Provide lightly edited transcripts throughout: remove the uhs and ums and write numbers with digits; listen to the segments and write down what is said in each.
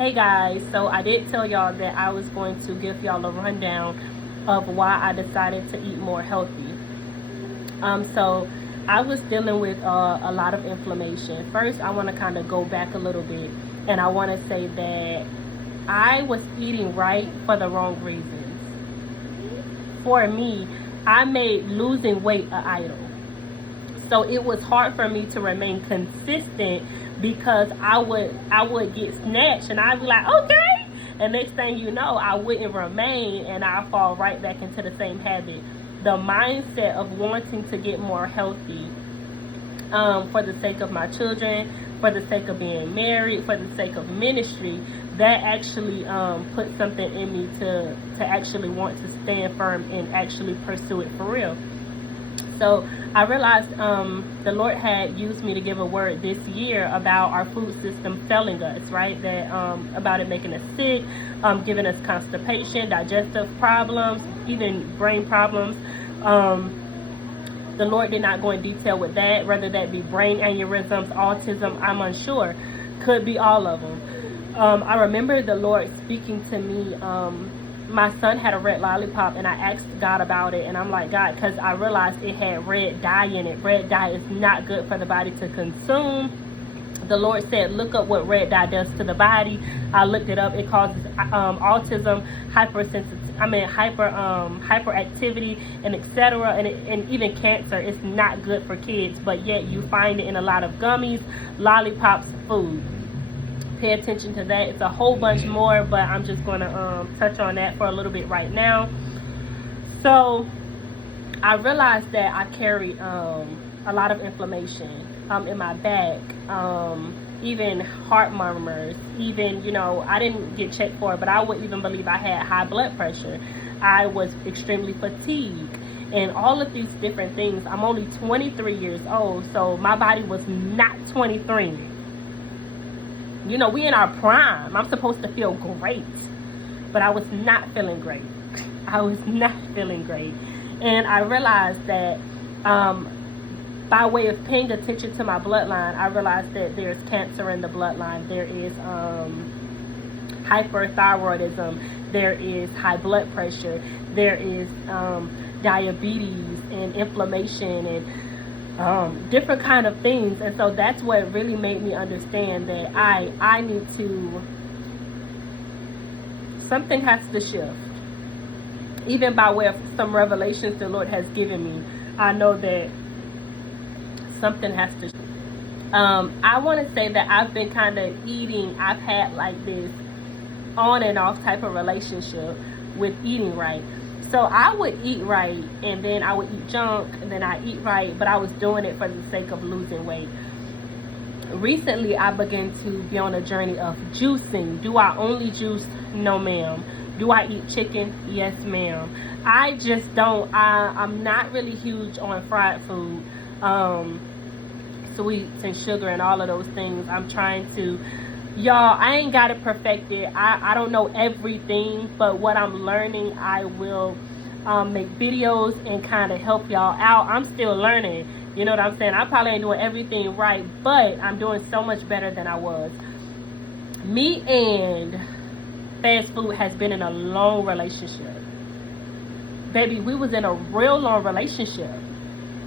Hey guys, so I did tell y'all that I was going to give y'all a rundown of why I decided to eat more healthy. So I was dealing with a lot of inflammation. First, I want to kind of go back a little bit, and I want to say that I was eating right for the wrong reasons. For me, I made losing weight an idol. So it was hard for me to remain consistent because I would get snatched and I'd be like, okay. And next thing you know, I wouldn't remain and I fall right back into the same habit. The mindset of wanting to get more healthy, for the sake of my children, for the sake of being married, for the sake of ministry, that actually put something in me to actually want to stand firm and actually pursue it for real. So I realized the Lord had used me to give a word this year about our food system failing us, right? That about it making us sick, giving us constipation, digestive problems, even brain problems. The Lord did not go in detail with that, whether that be brain aneurysms, autism, I'm unsure. Could be all of them. I remember the Lord speaking to me. My son had a red lollipop and I asked God about it, and I'm like, God, because I realized it had red dye in it. Red dye is not good for the body to consume. The Lord said, look up what red dye does to the body. I looked it up. It causes autism, hyperactivity, and etc. And even cancer. It's not good for kids, but yet you find it in a lot of gummies, lollipops, food. Pay attention to that. It's a whole bunch more, but I'm just going to touch on that for a little bit right now. So I realized that I carry a lot of inflammation in my back, even heart murmurs, even, I didn't get checked for it, but I wouldn't even believe I had high blood pressure. I was extremely fatigued and all of these different things. I'm only 23 years old, so my body was not 23. We in our prime. I'm supposed to feel great, but I was not feeling great. I was not feeling great. And I realized that by way of paying attention to my bloodline, I realized that there's cancer in the bloodline. There is hyperthyroidism. There is high blood pressure. There is diabetes and inflammation and different kind of things. And so that's what really made me understand that I need to, something has to shift. Even by way of some revelations the Lord has given me, I know that something has to shift. I want to say that I've been kind of I've had like this on and off type of relationship with eating right. So I would eat right, and then I would eat junk, and then I eat right, but I was doing it for the sake of losing weight. Recently, I began to be on a journey of juicing. Do I only juice? No, ma'am. Do I eat chicken? Yes, ma'am. I just don't. I'm not really huge on fried food, sweets and sugar and all of those things. I'm trying to. Y'all, I ain't got it perfected. I don't know everything, but what I'm learning, I will make videos and kind of help y'all out. I'm still learning. You know what I'm saying? I probably ain't doing everything right, but I'm doing so much better than I was. Me and fast food has been in a long relationship. Baby, we was in a real long relationship,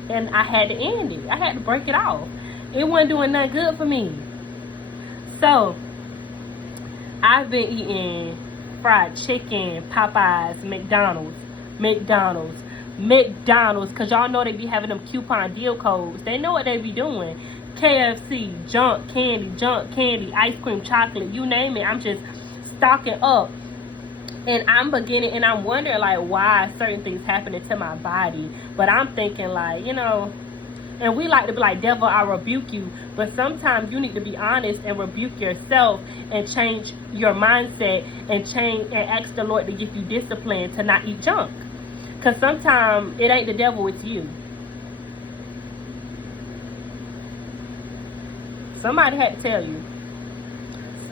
and I had to end it. I had to break it off. It wasn't doing nothing good for me. So, I've been eating fried chicken, Popeyes, McDonald's, because y'all know they be having them coupon deal codes. They know what they be doing. KFC, junk candy, ice cream, chocolate, you name it. I'm just stocking up. And I'm beginning, and I'm wondering, like, why certain things happening to my body. But I'm thinking, like, and we like to be like, devil, I rebuke you. But sometimes you need to be honest and rebuke yourself and change your mindset and ask the Lord to give you discipline to not eat junk. Because sometimes it ain't the devil, it's you. Somebody had to tell you.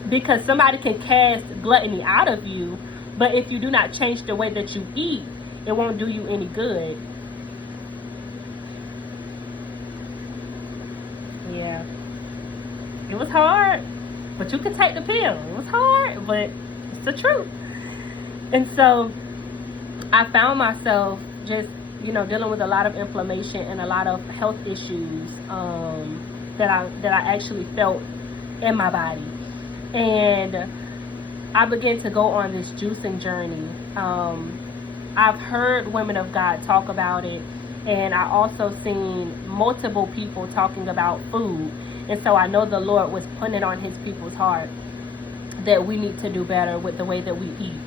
Because somebody can cast gluttony out of you, but if you do not change the way that you eat, it won't do you any good. Yeah. It was hard. but you can take the pill. It was hard, but it's the truth. And so I found myself just, dealing with a lot of inflammation and a lot of health issues that I actually felt in my body. And I began to go on this juicing journey. I've heard women of God talk about it, and I also seen multiple people talking about food. And so I know the Lord was putting it on his people's heart that we need to do better with the way that we eat.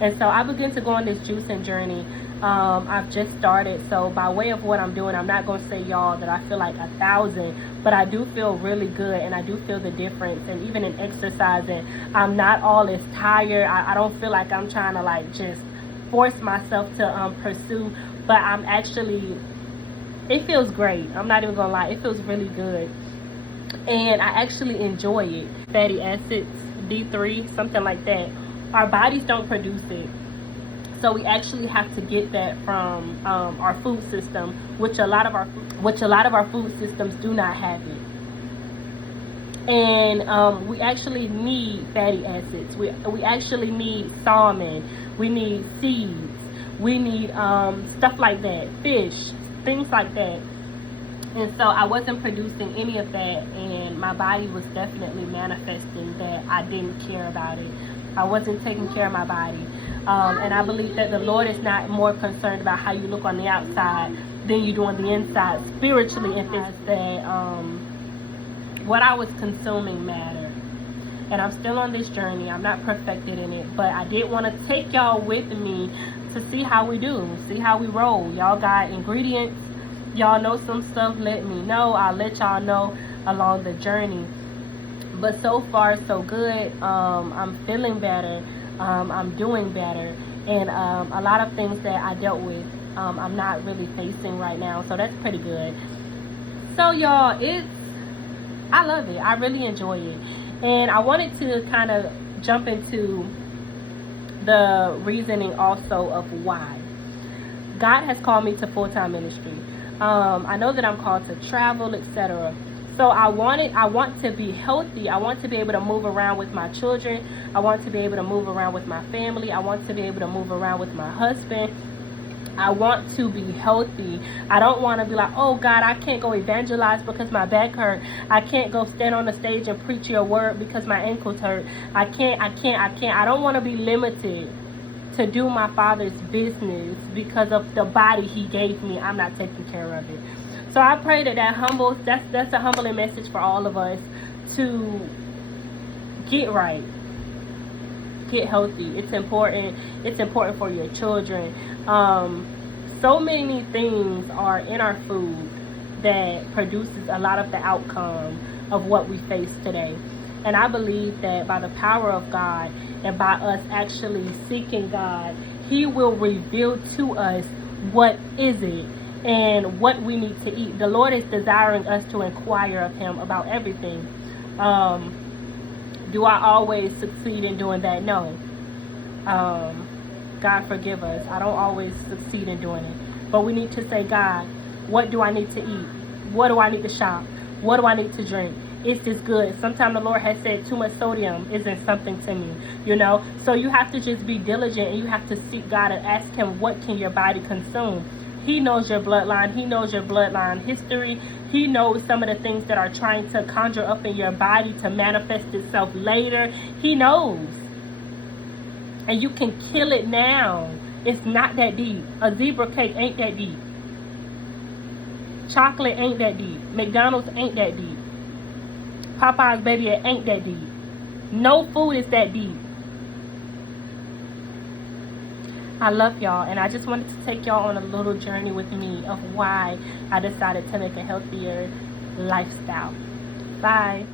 And so I began to go on this juicing journey. I've just started, so by way of what I'm doing, I'm not going to say, y'all, that I feel like 1,000, but I do feel really good, and I do feel the difference. And even in exercising, I'm not all as tired. I don't feel like I'm trying to like just force myself to pursue, but I'm actually, it feels great. I'm not even going to lie. It feels really good, and I actually enjoy it. Fatty acids, D3, something like that. Our bodies don't produce it. So we actually have to get that from our food system, which a lot of our food systems do not have it. And we actually need fatty acids. We actually need salmon. We need seeds. We need stuff like that, fish, things like that. And so I wasn't producing any of that, and my body was definitely manifesting that I didn't care about it. I wasn't taking care of my body. And I believe that the Lord is not more concerned about how you look on the outside than you do on the inside spiritually, if it's that what I was consuming mattered. And I'm still on this journey. I'm not perfected in it, but I did want to take y'all with me to see how we do, see how we roll. Y'all got ingredients, y'all know some stuff, let me know. I'll let y'all know along the journey. But so far so good. I'm feeling better. I'm doing better, and a lot of things that I dealt with I'm not really facing right now, so that's pretty good. So y'all, I love it. I really enjoy it, and I wanted to kind of jump into the reasoning also of why God has called me to full-time ministry. I know that I'm called to travel, etc. So I want to be healthy. I want to be able to move around with my children. I want to be able to move around with my family. I want to be able to move around with my husband. I want to be healthy. I don't want to be like, oh God, I can't go evangelize because my back hurt. I can't go stand on the stage and preach your word because my ankles hurt. I can't. I don't want to be limited to do my Father's business because of the body he gave me. I'm not taking care of it. So I pray that that's a humbling message for all of us to get right, get healthy. It's important. It's important for your children. So many things are in our food that produces a lot of the outcome of what we face today. And I believe that by the power of God and by us actually seeking God, he will reveal to us what is it and what we need to eat. The Lord is desiring us to inquire of him about everything. Do I always succeed in doing that? No. God forgive us. I don't always succeed in doing it. But we need to say, God, what do I need to eat? What do I need to shop? What do I need to drink? Is this good? Sometimes the Lord has said too much sodium isn't something to me, So you have to just be diligent, and you have to seek God and ask him, what can your body consume? He knows your bloodline. He knows your bloodline history. He knows some of the things that are trying to conjure up in your body to manifest itself later. He knows. And you can kill it now. It's not that deep. A zebra cake ain't that deep. Chocolate ain't that deep. McDonald's ain't that deep. Popeye's, baby, it ain't that deep. No food is that deep. I love y'all, and I just wanted to take y'all on a little journey with me of why I decided to make a healthier lifestyle. Bye.